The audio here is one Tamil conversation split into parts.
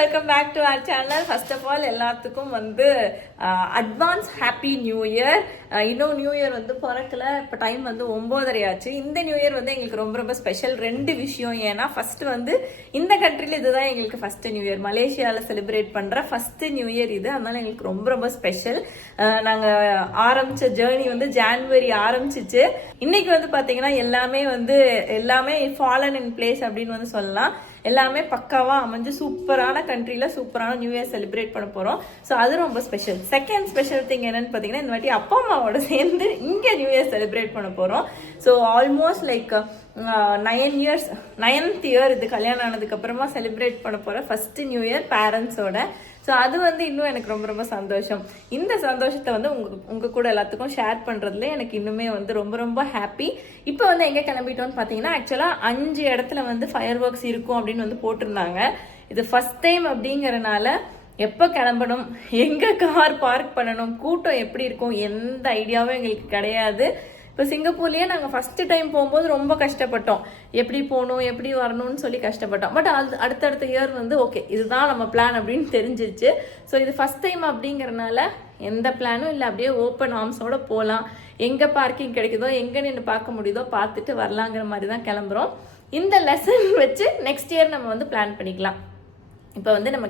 Welcome back to our channel. First of all எல்லாத்துக்கும் வந்து அட்வான்ஸ் ஹாப்பி நியூ இயர். இன்னும் நியூ இயர் வந்து பிறக்கல, இப்போ டைம் வந்து 9:30 ஆச்சு. இந்த நியூ இயர் வந்து எங்களுக்கு ரொம்ப ரொம்ப ஸ்பெஷல். 2 விஷயம். ஏன்னா ஃபர்ஸ்ட் வந்து இந்த கண்ட்ரியில் இதுதான் எங்களுக்கு ஃபர்ஸ்ட் நியூ இயர். மலேசியாவில் செலிப்ரேட் பண்ணுற ஃபர்ஸ்ட் நியூ இயர் இது. அதனால எங்களுக்கு ரொம்ப ரொம்ப ஸ்பெஷல். நாங்கள் ஆரம்பித்த ஜேர்னி வந்து ஜான்வரி ஆரம்பிச்சிச்சு. இன்னைக்கு வந்து பார்த்தீங்கன்னா எல்லாமே ஃபாலன் இன் பிளேஸ் அப்படின்னு வந்து சொல்லலாம். எல்லாமே பக்காவா அமைஞ்சு சூப்பரான கண்ட்ரியில சூப்பரான நியூ இயர் செலிப்ரேட் பண்ண போறோம். ஸோ அது ரொம்ப ஸ்பெஷல். செகண்ட் ஸ்பெஷல் திங் என்னன்னு பார்த்தீங்கன்னா, இந்த வாட்டி அப்பா அம்மாவோட சேர்ந்து இங்க நியூ இயர் செலிப்ரேட் பண்ண போறோம். So almost like 9th year இது கல்யாணம் ஆனதுக்கு அப்புறமா செலிப்ரேட் பண்ண போற ஃபர்ஸ்ட் நியூ இயர் பேரண்ட்ஸோட. ஸோ அது வந்து இன்னும் எனக்கு ரொம்ப ரொம்ப சந்தோஷம். இந்த சந்தோஷத்தை வந்து உங்க கூட எல்லாத்துக்கும் ஷேர் பண்றதுல எனக்கு இன்னுமே வந்து ரொம்ப ரொம்ப ஹாப்பி. இப்போ வந்து எங்க கிளம்பிட்டோம்னு பார்த்தீங்கன்னா, ஆக்சுவலா 5 இடத்துல வந்து ஃபயர் ஒர்க்ஸ் இருக்கும் அப்படின்னு வந்து போட்டிருந்தாங்க. இது ஃபர்ஸ்ட் டைம் அப்படிங்கறனால எப்போ கிளம்பணும், எங்க கார் பார்க் பண்ணணும், கூட்டம் எப்படி இருக்கும், எந்த ஐடியாவும் எங்களுக்கு கிடையாது. இப்போ சிங்கப்பூர்லேயே நாங்கள் ஃபர்ஸ்ட் டைம் போகும்போது ரொம்ப கஷ்டப்பட்டோம். எப்படி போகணும் எப்படி வரணும்னு சொல்லி கஷ்டப்பட்டோம். பட் அது அடுத்தடுத்த இயர் வந்து ஓகே இதுதான் நம்ம பிளான் அப்படின்னு தெரிஞ்சிருச்சு. ஸோ இது ஃபர்ஸ்ட் டைம் அப்படிங்கறனால எந்த பிளானும் இல்லை, அப்படியே ஓப்பன் ஆர்ம்ஸோட போகலாம். எங்கே பார்க்கிங் கிடைக்குதோ எங்கே நின்று பார்க்க முடியுதோ பார்த்துட்டு வரலாங்கிற மாதிரி தான் கிளம்புறோம். இந்த லெசன் வச்சு நெக்ஸ்ட் இயர் நம்ம வந்து பிளான் பண்ணிக்கலாம். இப்போ வந்து நம்ம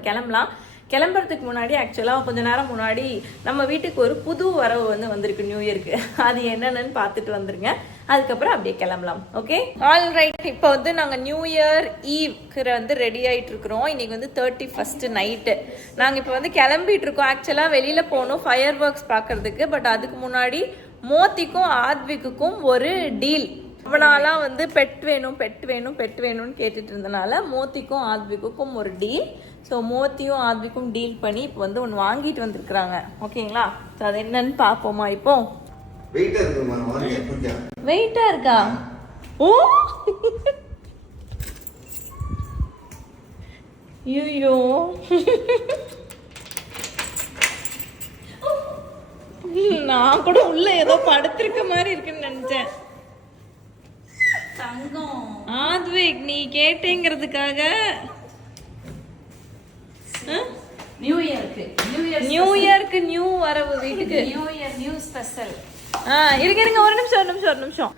கிளம்புறதுக்கு முன்னாடி ஆக்சுவலாக கொஞ்ச நேரம் முன்னாடி நம்ம வீட்டுக்கு ஒரு புது வரவு வந்திருக்கு நியூ இயருக்கு. அது என்னென்னு பார்த்துட்டு வந்துருங்க. அதுக்கப்புறம் அப்படியே கிளம்பலாம். Okay, all right. இப்போ வந்து நாங்கள் நியூ இயர் ஈவ்க்கு வந்து ரெடி ஆகிட்டு இருக்கிறோம். இன்னைக்கு வந்து 31st நைட்டு. நாங்கள் இப்போ வந்து கிளம்பிட்டு இருக்கோம். ஆக்சுவலாக வெளியில் போகணும் ஃபயர் ஒர்க்ஸ் பார்க்கறதுக்கு. பட் அதுக்கு முன்னாடி மோத்திக்கும் ஆத்விக்குக்கும் ஒரு டீல். அவனாலாம் வந்து பெட் வேணும்னு கேட்டுட்டு இருந்தனால மோத்திக்கும் ஆத்விக்குக்கும் ஒரு டீல். ஸோ மோத்தியும் ஆத்விக்கும் டீல் பண்ணி இப்போ வந்து ஒன்று வாங்கிட்டு வந்திருக்கிறாங்க. ஓகேங்களா? ஸோ அது என்னன்னு பார்ப்போமா? இப்போ வெயிட்டா இருக்கா? ஓ ஐயோ, நான் கூட உள்ள ஏதோ படுத்திருக்க மாதிரி இருக்குன்னு நினைச்சேன். ஆத்விக், நீ கேட்டேங்கிறதுக்காக நியூ இயர்க்கு நியூ வரவு வீட்டுக்கு. New year new special. இருங்க ஒரு நிமிஷம்.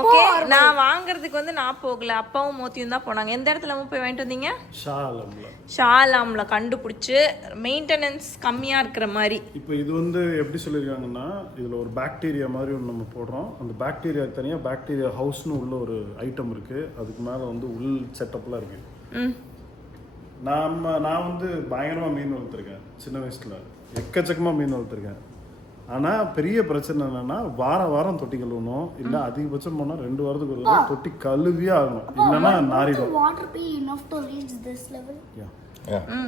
ஓகே, நான் வாங்குறதுக்கு வந்து நான் போகல, அப்பாவும் மோத்தியும் தான் போனாங்க. எந்த இடத்துல போய் வாங்கிட்டு வந்தீங்க? ஷாலாம்ல கண்டுபிடிச்சு மெயின்டெனன்ஸ் கம்மியா இருக்கிற மாதிரி. இப்போ இது வந்து எப்படி சொல்லிருக்காங்கன்னா, இதுல ஒரு பாக்டீரியா மாதிரி ஒன்று நம்ம போடுறோம். அந்த பாக்டீரியா தனியா பாக்டீரியா ஹவுஸ்னு உள்ள ஒரு ஐட்டம் இருக்கு. அதுக்கு மேல வந்து உள் செட்டப்லாம் இருக்கு. நான் வந்து பயங்கரமா மீன் வளர்த்துருக்கேன் சின்ன வயசுல. எக்கச்சக்கமா மீன் வளர்த்துருக்கேன். ஆனா பெரிய பிரச்சனை என்னன்னா, வாரம் தொட்டி கழுவணும். இல்ல அதிகபட்சம் போனா 2 வாரத்துக்கு ஒரு தடவை தொட்டி கழுவியே ஆகணும். இல்லைன்னா நாரிடும்.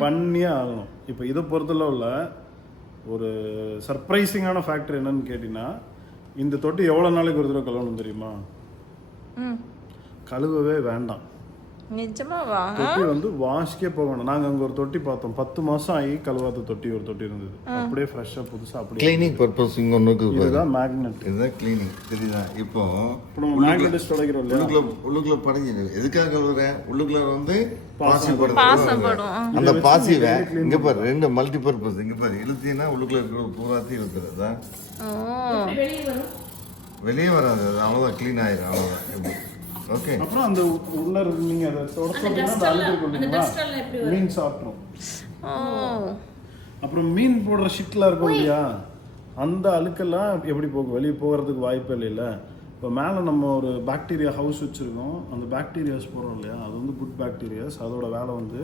பண்ணியே ஆகணும். இப்போ இதை பொறுத்தல உள்ள ஒரு சர்ப்ரைசிங்கான ஃபேக்டர் என்னன்னு கேட்டீங்கன்னா, இந்த தொட்டி எவ்வளவு நாளைக்கு ஒரு தடவை கழுவணும் தெரியுமா? கழுவவே வேண்டாம். நிஜமாவா? தொட்டி வந்து வாஷ்க்கே போகணும். நாங்க அங்க ஒரு தொட்டி பார்த்தோம். 10 மாசம் ஆகி கழுவாத தொட்டி ஒரு தொட்டி இருந்தது. அப்படியே ஃப்ரெஷ்ஷா புதுசா அப்படியே க்ளீனிங் பர்பஸ் இங்க ஒண்ணுக்கு. இதுதான் மேக்னெட். இதுதான் க்ளீனிங். தெரியுதா? இப்போ மேக்னெட் தொடக்கிறோம் இல்லையா? உள்ளுக்குள்ள படைஞ்சு எதுக்காக கழுவுறேன்? உள்ளுக்குள்ள வந்து பாசி படும். அந்த பாசிவை இங்க பாரு, 2 மல்டி பர்பஸ். இங்க பாரு, இழுத்தீங்கன்னா உள்ளுக்குள்ள இருக்கிற பூராத்தையும் இழுத்துறதா. வெளியே வராது. அவ்வளவுதான், க்ளீன் ஆயிரும். அவ்வளவுதான். ஓகே. அப்புறம் அந்த உள்ள நீங்க அத தொடச்சீங்கன்னா அந்த அழுக்கு இருக்கும்ல, மீன் சாப்பிடும். அப்புறம் மீன் போடுற ஷிட்லாம் இருக்கும் இல்லையா, அந்த அழுக்கெல்லாம் எப்படி போகும்? வெளியே போகிறதுக்கு வாய்ப்பே இல்லைல்ல. இப்போ மேலே நம்ம ஒரு பாக்டீரியா ஹவுஸ் வச்சுருக்கோம். அந்த பாக்டீரியாஸ் போடுறோம் இல்லையா, அது வந்து குட் பாக்டீரியாஸ். அதோட வேலை வந்து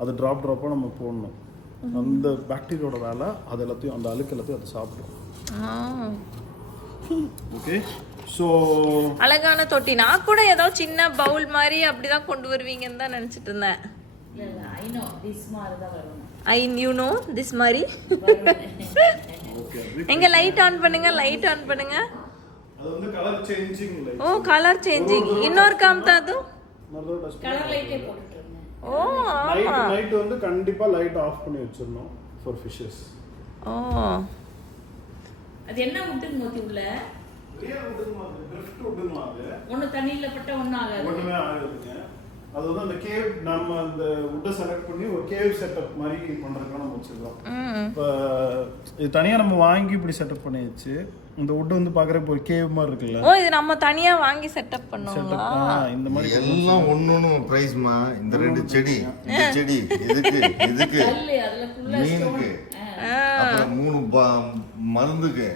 அது ட்ராப்பாக நம்ம போடணும். அந்த பாக்டீரியாவோட வேலை அது எல்லாத்தையும், அந்த அழுக்கு எல்லாத்தையும் அதை சாப்பிடும். ஓகே. ஸோ அழகான தொட்டி. நான் கூட ஏதோ சின்ன பவுல் மாதிரி அப்படிதான் கொண்டு வருவீங்கன்னு தான் நினைச்சிட்டு இருந்தேன். திஸ் மாதிரி. எங்க லைட் ஆன் பண்ணுங்க. அது வந்து கலர் சேஞ்சிங் லைட். ஓ, கலர் சேஞ்சிங். இன்னொரு காம்தா அது கலர் லைட்டே போட்டுருங்க. ஓ, நைட் வந்து கண்டிப்பா லைட் ஆஃப் பண்ணி வச்சிரணும் ஃபார் ஃபிஷஸ். ஓ, அது என்ன விட்டுங்க மோத்தி உள்ள ரியல் வுட்டுங்களா அது ட்ரிஃப்ட் வுட்டுங்களா அது ஒண்ணு தண்ணியில பட்ட ஒண்ணு ஆகாது. ஒண்ணுமே ஆகாதுங்க. அது வந்து அந்த கேவ் நம்ம அந்த வுட்டை செலக்ட் பண்ணி ஒரு கேவ் செட்டப் மாதிரி பண்றதுக்கு நம்ம வச்சிருக்கோம். இப்போ இது தனியா நம்ம வாங்கி இப்படி செட்டப் பண்ணியாச்சு. இந்த வுட் வந்து பாக்குறப்ப ஒரு கேவ் மாதிரி இருக்குல்ல. ஓ இது நம்ம தனியா வாங்கி செட்டப் பண்ணுவோங்களா? இந்த மாதிரி எல்லாம் ஒன்னொன்னு பிரைஸ்மா. இந்த 2 செடி, இந்த செடி இதுக்கு மீனுக்கு, அப்புறம் 3 மருந்துக்கு,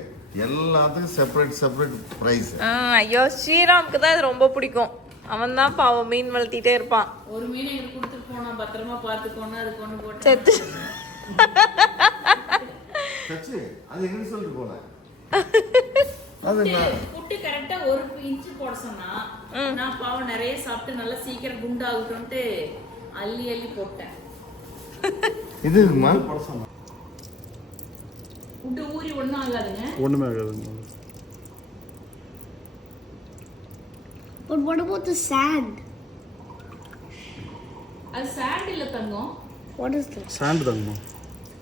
எல்லாத்துக்கும் செப்பரேட் பிரைஸ். ஐயோ ஸ்ரீராமுக்கு தான் இது ரொம்ப பிடிக்கும். அவன் தான் பாவம் மீன் வளர்த்திட்டே இருப்பான். ஒரு மீன் எங்களுக்கு கொடுத்துட்டு போனா பத்திரமா பார்த்துக்கோன்னு அது கொண்டு போட்டு செத்து சச்சு அது என்ன சொல்லிட்டு போல புட்டு கரெக்டா 1 இன்ச்சு போட சொன்னா நான் பாவம் நிறைய சாப்பிட்டு நல்லா சீக்கிரம் குண்டாகட்டும்ட்டு அள்ளி போட்டேன். இதுமா புட்டு ஊறி ஒண்ணும் ஆகாதுங்க. ஒண்ணுமே ஆகாதுங்க. But what about the sand? அது சாண்ட் இல்ல தங்கம். What is that? சாண்ட் தாங்க.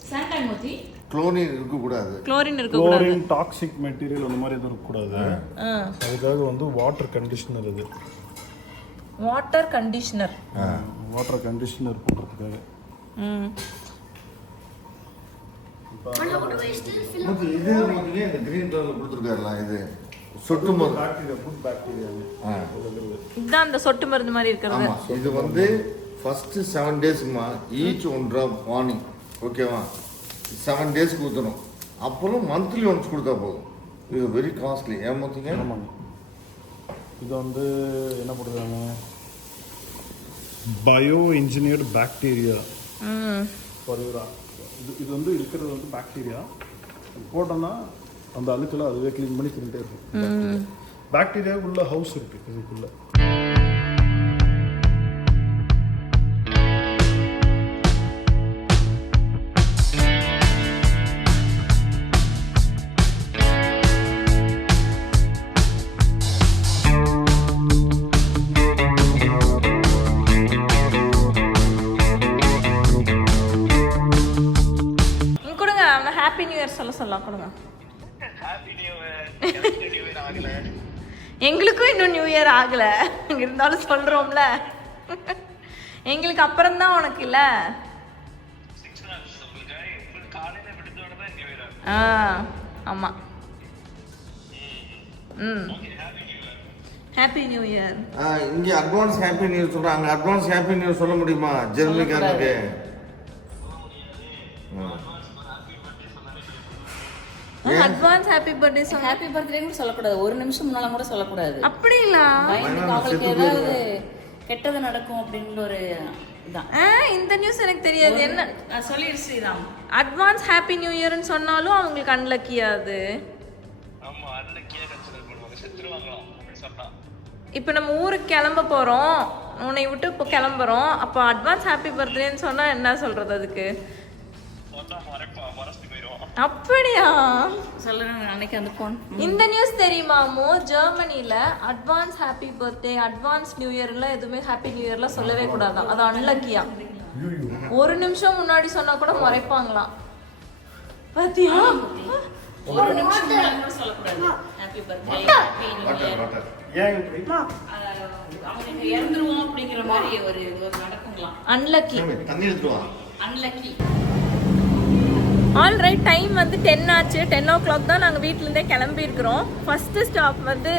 சாண்ட் மோத்தி குளோரின் இருக்க கூடாது. குளோரின் இருக்க கூடாது. குளோரின் டாக்ஸிக் மெட்டீரியல் அந்த மாதிரி எதுவும் இருக்க கூடாது. அதுக்காக வந்து வாட்டர் கண்டிஷனர் இது. Water conditioner. வாட்டர் கண்டிஷனர் பண்றதுக்காக. And how do I still fill up? மொத்த இது முதல்ல இந்த கிரீன் கலர்ல கொடுத்துருக்காருல இது சொட்டு மருந்து. Bacteria good bacteria. இதுதான் அந்த சொட்டு மருந்து மாதிரி இருக்கிறது. ஆமா இது வந்து ஃபர்ஸ்ட் 7 டேஸ்க்குமா ஈச் 1 drop மார்னிங். ஓகேவா? 7 டேஸ்க்கு ஊற்றணும். அப்புறம் மந்த்லி ஒன்ஸ் கொடுத்தா போதும். இது வெரி காஸ்ட்லி. ஏமாத்தீங்க. ஆமாங்க. இது வந்து என்ன போடுறாங்க? Bio engineered bacteria. பருவரா இது வந்து இருக்கிறது வந்து பாக்டீரியா. போட்டோம்னா அந்த அழுக்கெல்லாம் அதுவே க்ளீன் பண்ணி தின்னுட்டே இருக்கும். பாக்டீரியாவுக்குள்ள ஹவுஸ் இருக்கு இதுக்குள்ள. கொடுங்க அவன் ஹாப்பி நியூ இயர் சொல்லலாம் கொடுங்க. எங்களுக்கும் இன்னும் நியூ இயர் ஆகல இருந்தாலும் சொல்றோம்ல. எங்களுக்கு அப்புறம் தான் உனக்கு இல்ல. ஆமா ஹாப்பி நியூ இயர். இங்க அட்வான்ஸ் ஹாப்பி நியூ இயர் சொல்றாங்க. அட்வான்ஸ் ஹாப்பி நியூ இயர் சொல்ல முடியுமா ஜெர்மனிக்காரனுக்கு? அட்வான்ஸ் ஹாப்பி பர்த்டே சொல்ல. ஹாப்பி பர்த்டே கூட சொல்லக்கூடாது. 1 நிமிஷம் முன்னால கூட சொல்லக்கூடாது. அப்படிங்களா? அவங்களுக்கு ஏதாவது கெட்டது நடக்கும் அப்படின்னு ஒரு இதான். இந்த நியூஸ் எனக்கு தெரியாது. என்ன சொல்லிடு ஸ்ரீராம். அட்வான்ஸ் ஹாப்பி நியூ இயர்னு சொன்னாலும் அவங்களுக்கு அன்லக்கியா அது? இப்போ நம்ம ஊருக்கு கிளம்ப போறோம். உன்னை விட்டு இப்போ கிளம்புறோம். அப்போ அட்வான்ஸ் ஹாப்பி பர்த்டேன்னு சொன்னா என்ன சொல்றது அதுக்கு? அப்படியா? சொல்லுங்க அன்னைக்கு அந்த போன். இந்த நியூஸ் தெரியுமாமோ? ஜெர்மனில advance happy birthday advance new இயர்லாம் எதுவுமே ஹாப்பி நியூ இயர்லாம் சொல்லவே கூடாதான். அது அன்லக்கியா. 1 நிமிஷம் முன்னாடி சொன்னா கூட முறைப்பாங்களாம். பாத்தியா? 1 நிமிஷம் முன்னால கூட சொல்லக்கூடாது. Happy birthday happy new year. அவங்க இறந்துருவோம் அப்படிங்கிற மாதிரி ஒரு நடக்குங்களாம். அன்லக்கி. தண்ணி எடுத்துவா. அன்லக்கி. ஆல் ரைட் டைம் வந்து 10 ஆச்சு. 10 o'clock தான் நாங்கள் வீட்டிலேருந்தே கிளம்பி இருக்கிறோம். ஃபஸ்ட்டு ஸ்டாப் வந்து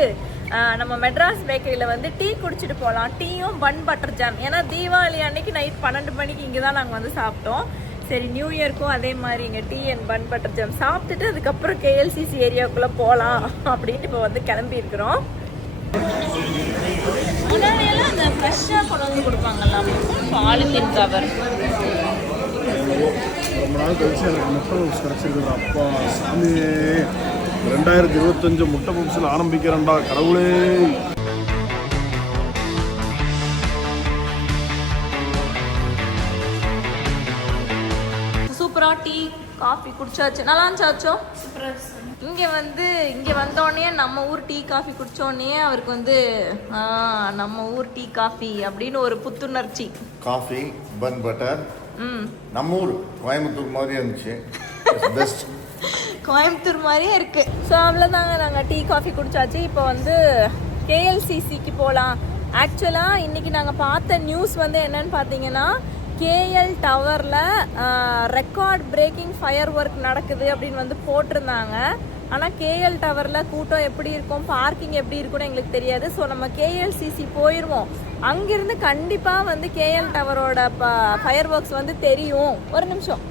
நம்ம மெட்ராஸ் பேக்கரியில் வந்து டீ குடிச்சிட்டு போகலாம். டீயும் பன் பட்டர் ஜாம். ஏன்னா தீபாவளி அன்னைக்கு நைட் 12 மணிக்கு இங்கே தான் நாங்கள் வந்து சாப்பிட்டோம். சரி நியூ இயர்க்கும் அதே மாதிரி இங்கே tea and bun butter jam சாப்பிட்டுட்டு அதுக்கப்புறம் கேஎல்சிசி ஏரியாவுக்குள்ளே போகலாம் அப்படின்ட்டு இப்போ வந்து கிளம்பி இருக்கிறோம். முன்னாடியெல்லாம் அந்த ஃப்ரெஷ்ஷாக கொண்டு வந்து கொடுப்பாங்கல்ல பாலித்தீன் கவர். ரொம்ப நாள் கழிச்சு எனக்கு முட்டை பப்ஸ் கிடச்சிருக்குது. அப்பா சாமி 2025 முட்டை பப்ஸில் ஆரம்பிக்கிறேன்டா கடவுளே. சூப்பரா டீ காஃபி குடிச்சாச்சு. நல்லா இருந்துச்சாச்சோ? இங்கே வந்தோடனே நம்ம ஊர் டீ காஃபி குடிச்சோடனே அவருக்கு வந்து நம்ம ஊர் டீ காஃபி அப்படின்னு ஒரு புத்துணர்ச்சி. காஃபி பன் பட்டர் நம்ம ஊர் கோயம்புத்தூர் மாதிரி இருந்துச்சு. பெஸ்ட். கோயம்புத்தூர் மாதிரியே இருக்கு. ஸோ அவ்வளோதாங்க, நாங்கள் டீ காஃபி குடிச்சாச்சு. இப்போ வந்து கேஎல்சிசிக்கு போகலாம். ஆக்சுவலாக இன்னைக்கு நாங்கள் பார்த்த நியூஸ் வந்து என்னன்னு பார்த்தீங்கன்னா, கேஎல் டவரில் ரெக்கார்ட் பிரேக்கிங் ஃபயர் ஒர்க் நடக்குது அப்படின்னு வந்து போட்டிருந்தாங்க. ஆனால் கேஎல் டவரில் கூட்டம் எப்படி இருக்கும், பார்க்கிங் எப்படி இருக்கும்னு எங்களுக்கு தெரியாது. ஸோ நம்ம கேஎல்சிசி போயிடுவோம். அங்கிருந்து கண்டிப்பாக வந்து கேஎல் டவரோட ஃபயர் ஒர்க்ஸ் வந்து தெரியும். ஒரு நிமிஷம்,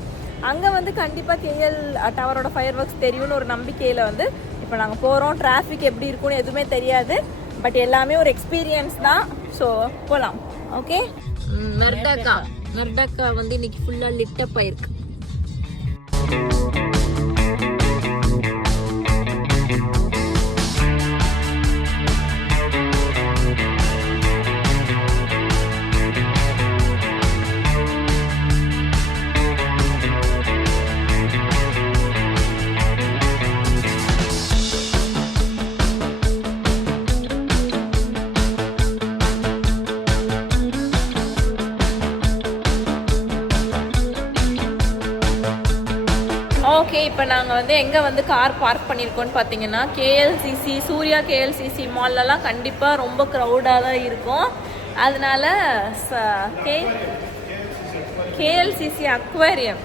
அங்கே வந்து கண்டிப்பாக கேஎல் டவரோட ஃபயர் ஒர்க்ஸ் தெரியும்னு ஒரு நம்பிக்கையில் வந்து இப்போ நாங்கள் போகிறோம். டிராஃபிக் எப்படி இருக்கும்னு எதுவுமே தெரியாது, பட் எல்லாமே ஒரு எக்ஸ்பீரியன்ஸ் தான். ஸோ போகலாம். ஓகே, மெர்டக்கா வந்து இன்னைக்கு ஃபுல்லாக லிட்டப் ஆயிருக்கு. ஓகே, இப்போ நாங்கள் வந்து எங்கே வந்து கார் பார்க் பண்ணியிருக்கோன்னு பார்த்தீங்கன்னா, கேஎல்சிசி சூர்யா கேஎல்சிசி மால்லலாம் கண்டிப்பாக ரொம்ப க்ரௌடாக தான் இருக்கும். அதனால KLCC aquarium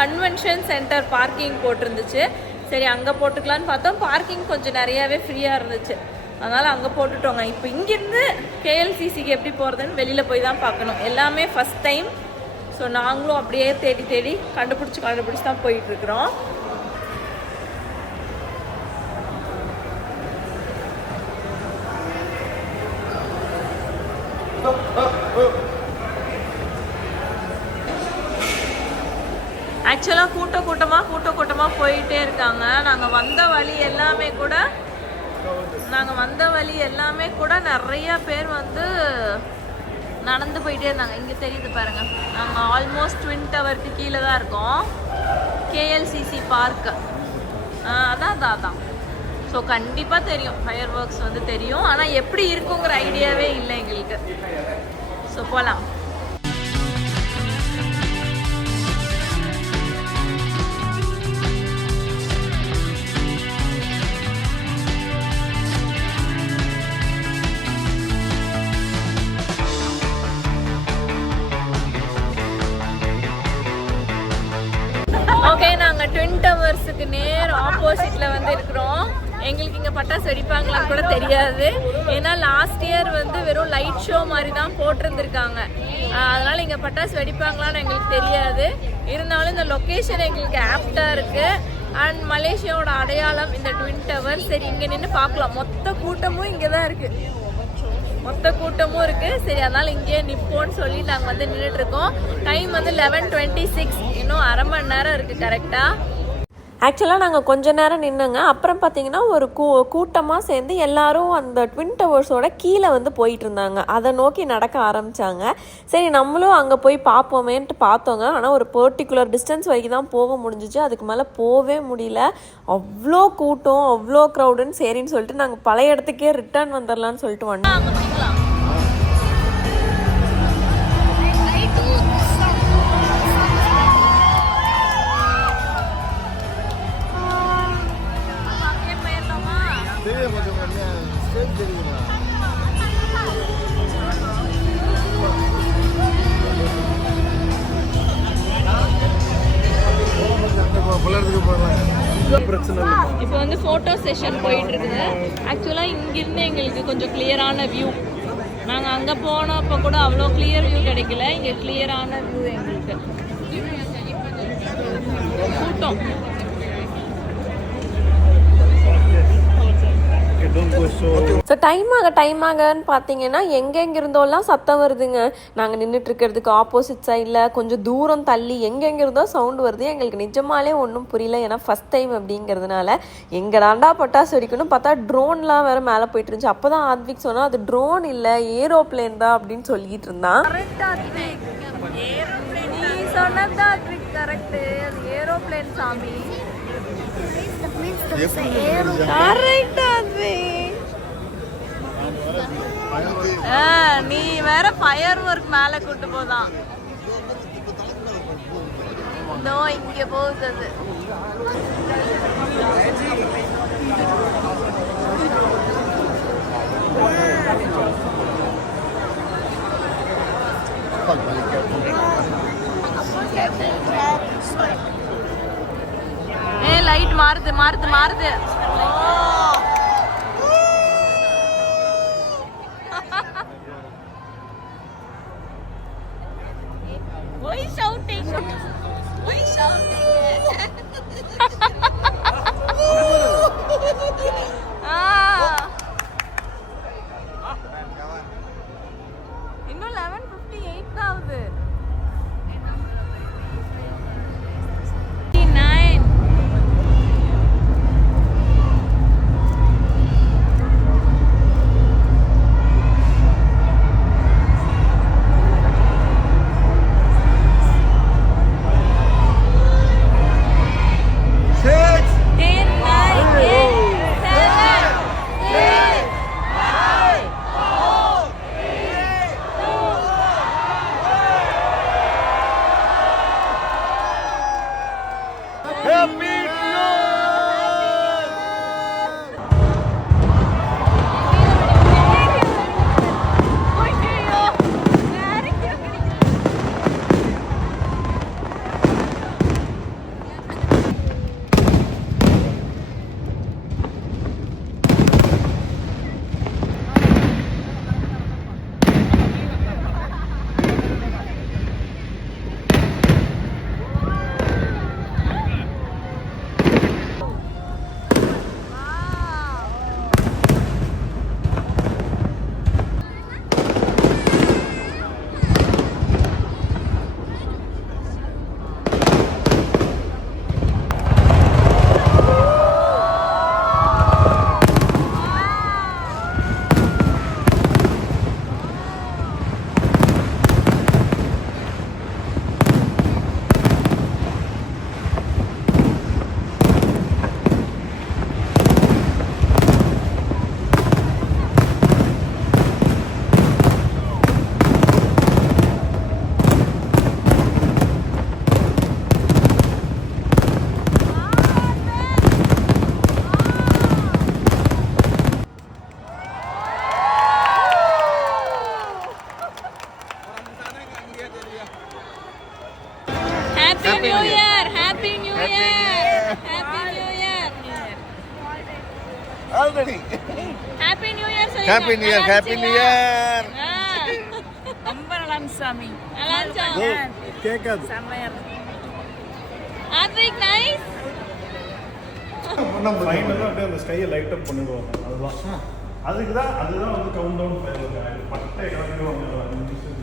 convention centre parking போட்டிருந்துச்சு. சரி, அங்கே போட்டுக்கலான்னு பார்த்தோம். பார்க்கிங் கொஞ்சம் நிறையாவே ஃப்ரீயாக இருந்துச்சு, அதனால் அங்கே போட்டுட்டோங்க. இப்போ இங்கேருந்து கேஎல்சிசிக்கு எப்படி போகிறதுன்னு வெளியில் போய் தான் பார்க்கணும். எல்லாமே ஃபஸ்ட் டைம். ஸோ நாங்களும் அப்படியே தேடி கண்டுபிடிச்சி தான் போயிட்டுருக்குறோம். ஆக்சுவலாக கூட்டமாக போயிட்டே இருக்காங்க. நாங்கள் வந்த வழி எல்லாமே கூட நிறைய பேர் வந்து நடந்து போயிட்டே இருந்தாங்க. இங்கே தெரியுது பாருங்க, நாங்கள் ஆல்மோஸ்ட் ட்வின் டவருக்கு கீழே தான் இருக்கோம். கேஎல்சிசி பார்க் அதான். ஸோ கண்டிப்பாக தெரியும், ஃபயர் ஒர்க்ஸ் வந்து தெரியும். ஆனால் எப்படி இருக்குங்கிற ஐடியாவே இல்லை எங்களுக்கு. ஸோ போகலாம். ஓகே, நாங்கள் ட்வின் டவர்ஸுக்கு நேர் ஆப்போசிட்டில் வந்து இருக்கிறோம். எங்களுக்கு இங்கே பட்டாசு வெடிப்பாங்களான்னு கூட தெரியாது. ஏன்னா லாஸ்ட் இயர் வந்து வெறும் லைட் ஷோ மாதிரி தான் போட்டிருந்துருக்காங்க. அதனால் இங்கே பட்டாசு வெடிப்பாங்களான்னு எங்களுக்கு தெரியாது. இருந்தாலும் இந்த லொக்கேஷன் எங்களுக்கு ஆப்டாக இருக்குது. அண்ட் மலேசியாவோட அடையாளம் இந்த ட்வின் டவர். சரி, இங்கே நின்று பார்க்கலாம். மொத்த கூட்டமும் இங்கே தான் இருக்குது. சரி, அதனால் இங்கேயே நிற்போன்னு சொல்லி நாங்கள் வந்து நின்றுட்டுருக்கோம். டைம் வந்து 11:26. இன்னும் அரை மணி நேரம் இருக்குது கரெக்டாக. ஆக்சுவலாக நாங்கள் கொஞ்ச நேரம் நின்றுங்க. அப்புறம் பார்த்தீங்கன்னா ஒரு கூட்டமாக சேர்ந்து எல்லாரும் அந்த ட்வின் டவர்ஸோட கீழே வந்து போயிட்டு இருந்தாங்க. அதை நோக்கி நடக்க ஆரம்பித்தாங்க. சரி, நம்மளும் அங்கே போய் பார்ப்போமேன்ட்டு பார்த்தோங்க. ஆனால் ஒரு பர்டிகுலர் டிஸ்டன்ஸ் வரைக்கும் தான் போக முடிஞ்சிச்சு. அதுக்கு மேலே போகவே முடியல. அவ்வளோ கூட்டம், அவ்வளோ க்ரௌடுன்னு. சரின்னு சொல்லிட்டு நாங்கள் பழைய இடத்துக்கே ரிட்டர்ன் வந்துடலான்னு சொல்லிட்டு வந்தோம். இப்போ வந்து ஃபோட்டோ செஷன் போயிட்டு இருக்குது. ஆக்சுவலாக இங்கிருந்து எங்களுக்கு கொஞ்சம் கிளியரான வியூ. நாங்கள் அங்கே போனப்போ கூட அவ்வளோ கிளியர் வியூ கிடைக்கல. இங்கே கிளியரான வியூ எங்களுக்கு. கூட்டம் ஸோ டைம் ஆகன்னு பார்த்தீங்கன்னா எங்கெங்க இருந்தோலாம் சத்தம் வருதுங்க. நாங்கள் நின்றுட்டு இருக்கிறதுக்கு ஆப்போசிட் சைடில் கொஞ்சம் தூரம் தள்ளி எங்கெங்க இருந்தோ சவுண்ட் வருது. எங்களுக்கு நிஜமாலே ஒன்றும் புரியல. ஏன்னா ஃபஸ்ட் டைம் அப்படிங்கிறதுனால எங்கடாண்டா பட்டாசு வெடிக்கணும் பார்த்தா ட்ரோன்லாம் வேற மேலே போயிட்டு இருந்துச்சு. அப்போ தான் ஆத்விக் சொன்னால் அது ட்ரோன் இல்லை, ஏரோப்ளேன் தான் அப்படின்னு சொல்லிட்டு இருந்தான். நீ சொன்னது ஆத்விக் கரெக்டு, அது ஏரோப்ளேன் சாமி. நீ வேற ஃபயர் ஒர்க் மேல கூட்டு போதான். இங்க போகுது அது. ஏ லைட் மாறுது மாறுது மாறுது. Why shouting? Why shouting? இன்னும் 11:58 தான் ஆகுது. 9. Happy New Year! Happy New Year! Happy New Year! Already. Happy New Year! Happy New Year. Happy New Year. ரொம்ப நல்லா இருந்துச்சு சாமி. கேட்காது. செம்மையா இருக்கு. Advik, nice. ஃபைனலாக அப்படியே அந்த ஸ்கையை லைட் அப் பண்ணிடுவாங்க. அதுதான் அதுதான் வந்து கவுண்ட் டவுன் பட்டை கிளம்பிடுவாங்க 5 நிமிஷத்துக்கு.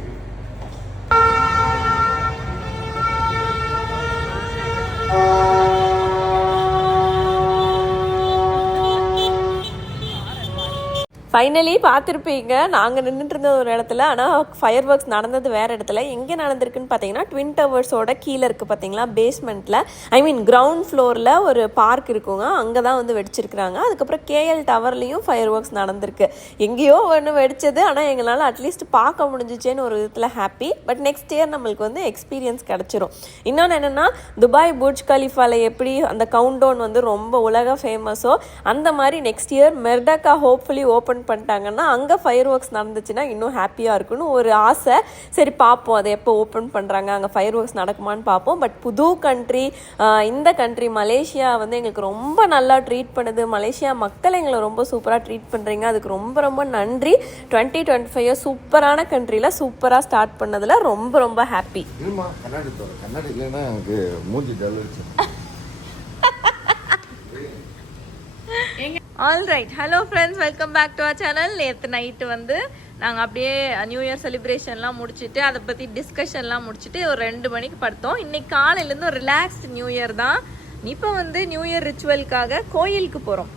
ஃபைனலி பார்த்துருப்பீங்க, நாங்கள் நின்றுட்டு இருந்த ஒரு இடத்துல, ஆனால் ஃபயர் ஒர்க்ஸ் நடந்தது வேறு இடத்துல. எங்கே நடந்திருக்குன்னு பார்த்தீங்கன்னா ட்வின் டவர்ஸோட கீழே இருக்குது பார்த்தீங்களா, பேஸ்மெண்ட்டில், ஐ மீன் கிரவுண்ட் ஃப்ளோரில் ஒரு பார்க் இருக்குங்க, அங்கே தான் வந்து வெடிச்சிருக்கிறாங்க. அதுக்கப்புறம் கேஎல் டவர்லேயும் ஃபயர் ஒர்க்ஸ் நடந்திருக்கு. எங்கேயோ ஒன்று வெடிச்சது, ஆனால் எங்களால் அட்லீஸ்ட் பார்க்க முடிஞ்சிச்சேன்னு ஒரு விதத்தில் ஹாப்பி. பட் நெக்ஸ்ட் இயர் நம்மளுக்கு வந்து எக்ஸ்பீரியன்ஸ் கிடச்சிரும். இன்னொன்று என்னென்னா, துபாய் புர்ஜ் கலிஃபாவில் எப்படி அந்த கவுண்ட் டவுன் வந்து ரொம்ப உலக ஃபேமஸோ, அந்த மாதிரி நெக்ஸ்ட் இயர் மெர்டக்கா ஹோப்ஃபுல்லி ஓப்பன் பண்ணிட்டாங்கன்னா அங்கே ஃபயர் ஒர்க்ஸ் நடந்துச்சுன்னா இன்னும் ஹாப்பியாக இருக்குன்னு ஒரு ஆசை. சரி பார்ப்போம், அதை எப்போ ஓப்பன் பண்ணுறாங்க, அங்கே ஃபயர் ஒர்க்ஸ் நடக்குமான்னு பார்ப்போம். பட் புது கண்ட்ரி, இந்த கண்ட்ரி மலேசியா வந்து எங்களுக்கு ரொம்ப நல்லா ட்ரீட் பண்ணுது. மலேசியா மக்கள் எங்களை ரொம்ப சூப்பராக ட்ரீட் பண்ணுறீங்க, அதுக்கு ரொம்ப ரொம்ப நன்றி. 2025 சூப்பரான கண்ட்ரியில் சூப்பராக ஸ்டார்ட் பண்ணதில் ரொம்ப ரொம்ப ஹாப்பி. கண்ணாடி இல்லைன்னா எனக்கு மூஞ்சி டல்லுச்சு. Alright, hello friends, welcome back to our channel. நேற்று நைட்டு வந்து நாங்கள் அப்படியே நியூ இயர் செலிப்ரேஷன்லாம் முடிச்சுட்டு அதை பற்றி டிஸ்கஷன்லாம் முடிச்சுட்டு ஒரு 2 மணிக்கு படுத்தோம். இன்னைக்கு காலையிலேருந்து ஒரு ரிலாக்ஸ்டு நியூ இயர் தான். இப்போ வந்து நியூ இயர் ரிச்சுவலுக்காக கோயிலுக்கு போகிறோம்.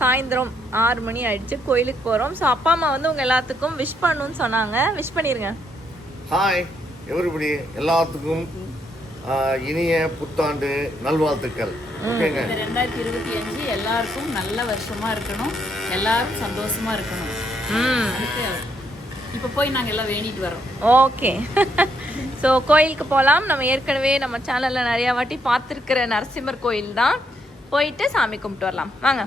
சாயந்தரம் 6 மணி ஆயிடுச்சு, கோயிலுக்கு போகிறோம். ஸோ அப்பா அம்மா வந்து உங்கள் எல்லாத்துக்கும் விஷ் பண்ணணும்னு சொன்னாங்க. விஷ் பண்ணிடுங்க. ஹாய் எவரிபடி, எல்லாத்துக்கும் இனிய புத்தாண்டு நல்வாழ்த்துக்கள். ஓகேங்க. 2025 எல்லாருக்கும் நல்ல வருஷமா இருக்கணும், எல்லாரும் சந்தோஷமா இருக்கணும். இப்ப போய் நாங்க எல்லாம் வேண்டிட்டு வரோம். ஓகே. ஸோ கோயிலுக்கு போகலாம். நம்ம ஏற்கனவே நம்ம சேனலில் நிறையா வாட்டி பார்த்துருக்கிற நரசிம்மர் கோயில் தான். போயிட்டு சாமி கும்பிட்டு வரலாம் வாங்க.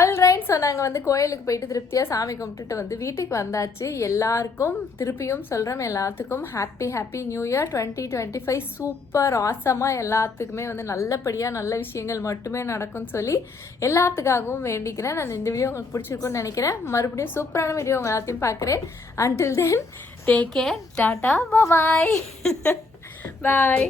ஆல்ரைட். ஸோ நாங்கள் வந்து கோயிலுக்கு போயிட்டு திருப்தியாக சாமி கும்பிட்டுட்டு வந்து வீட்டுக்கு வந்தாச்சு. எல்லாருக்கும் திருப்பியும் சொல்கிறோம், எல்லாத்துக்கும் ஹாப்பி நியூ இயர் 2025. சூப்பர் ஆசமாக எல்லாத்துக்குமே வந்து நல்லபடியாக நல்ல விஷயங்கள் மட்டுமே நடக்கும்னு சொல்லி எல்லாத்துக்காகவும் வேண்டிக்கிறேன். நான் இந்த வீடியோ உங்களுக்கு பிடிச்சிருக்குன்னு நினைக்கிறேன். மறுபடியும் சூப்பரான வீடியோ உங்கள் எல்லாத்தையும் பார்க்குறேன். Until then take care, tata, bye பாய்.